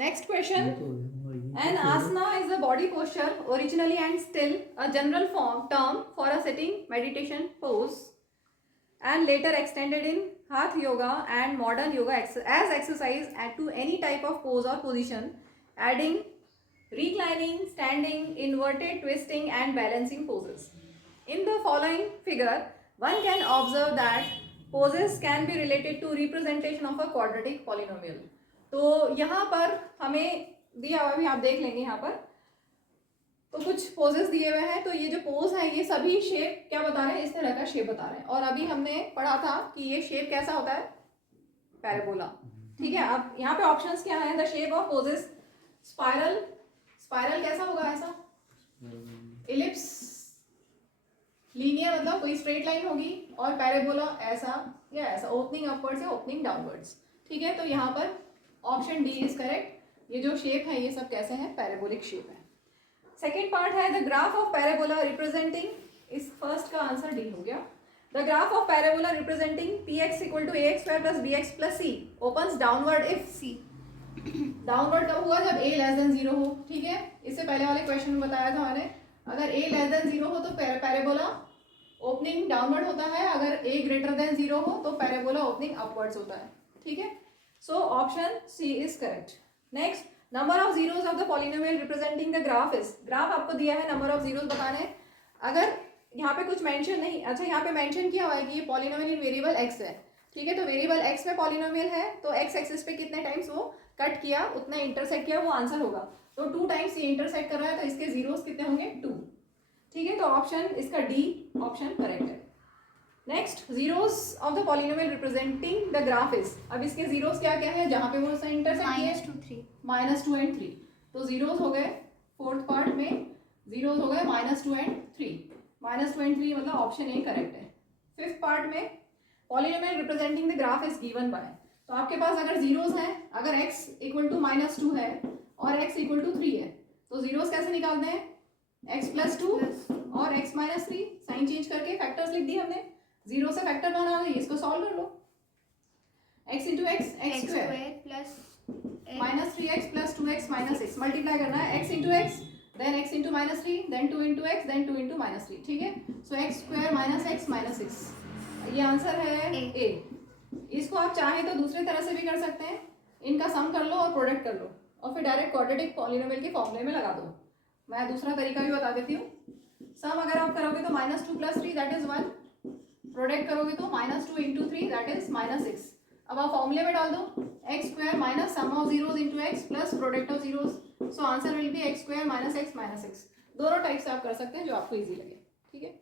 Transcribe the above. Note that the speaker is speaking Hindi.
Next question. An asana is a body posture, originally and still a general term for a sitting meditation pose, and later extended in Hatha Yoga and modern yoga as exercise to any type of pose or position, adding reclining, standing, inverted, twisting, and balancing poses. In the following figure, one can observe that poses can be related to representation of a quadratic polynomial. तो यहाँ पर हमें दिया हुआ भी आप देख लेंगे यहाँ पर तो कुछ पोजेस दिए हुए हैं। तो ये जो पोज है ये सभी शेप क्या बता रहे हैं, इस तरह का शेप बता रहे हैं। और अभी हमने पढ़ा था कि ये शेप कैसा होता है, पैराबोला। ठीक है, अब यहाँ पे ऑप्शंस क्या है, the shape of poses spiral, spiral कैसा होगा, ऐसा, इलिप्स, लीनियर मतलब कोई स्ट्रेट लाइन होगी, और पैराबोला ऐसा या ऐसा, ओपनिंग अपवर्ड्स या ओपनिंग डाउनवर्ड्स। ठीक है, तो यहाँ पर ऑप्शन डी इज करेक्ट। ये जो शेप है ये सब कैसे हैं, पैराबोलिक शेप है। सेकेंड पार्ट है the graph of parabola representing, इस फर्स्ट का आंसर डी हो गया। The graph of parabola representing p x equal to a x square plus b x plus c opens downward if c. Downward कब हुआ, जब ए लेस देन 0 हो। ठीक है, इससे पहले वाले क्वेश्चन में बताया था मैंने, अगर ए लेस देन 0 हो तो पैराबोला ओपनिंग डाउनवर्ड होता है, अगर ए ग्रेटर देन 0 हो तो पैराबोला ओपनिंग अपवर्ड्स होता है। ठीक है, so option C is correct. Next, number of zeros of the polynomial representing the graph is, graph आपको दिया है, नंबर ऑफ जीरोस बताने। अगर यहाँ पे कुछ मेंशन नहीं, अच्छा यहाँ पे मेंशन किया हुआ है कि ये पॉलिनोमियल इन वेरिएबल एक्स है। ठीक है, तो वेरिएबल एक्स में पॉलिनोमियल है तो एक्स एक्सिस पे कितने टाइम्स वो कट किया, उतना इंटरसेक्ट किया, वो आंसर होगा। तो 2 टाइम्स ये इंटरसेक्ट कर रहा है तो इसके जीरोस कितने होंगे, 2। ठीक है, तो ऑप्शन इसका डी ऑप्शन करेक्ट है। Next, zeros of the polynomial representing the graph is, अब इसके जीरोस क्या क्या है जहाँ पे वो इंटरसेक्ट किए, -2 and 3। तो जीरोस हो गए फोर्थ पार्ट में, जीरोस हो गए -2 and 3, -2 and 3 मतलब ऑप्शन ए करेक्ट है। फिफ्थ पार्ट में polynomial representing the graph is given by, तो आपके पास अगर जीरोस हैं, अगर x इक्वल टू -2 है और x इक्वल टू 3 है, तो जीरोस कैसे निकालते हैं, x प्लस 2 और x माइनस 3, साइन चेंज करके फैक्टर्स लिख दिए हमने, जीरो से फैक्टर बना लो, इसको सॉल्व कर लो। x into x x square plus -3x plus 2x minus 6 multiply करना है, x into x then x into -3 then 2 into x then 2 into -3। ठीक है, सो x square minus x minus 6, ये आंसर है ए। इसको आप चाहे तो दूसरे तरह से भी कर सकते हैं, इनका सम कर लो और प्रोडक्ट कर लो और फिर डायरेक्ट क्वाड्रेटिक पॉलिनोमियल के फॉर्मूले में लगा दो। मैं दूसरा तरीका भी बता देती हूँ। सम अगर आप करोगे तो -2 प्लस 3 दैट इज 1, प्रोडक्ट करोगे तो -2 इंटू 3 दैट इज -6। अब आप फॉर्मूले में डाल दो, x square minus sum of zeros into x plus product of zeros, so answer will be x square minus x minus 6। दोनों टाइप से आप कर सकते हैं जो आपको इजी लगे। ठीक है।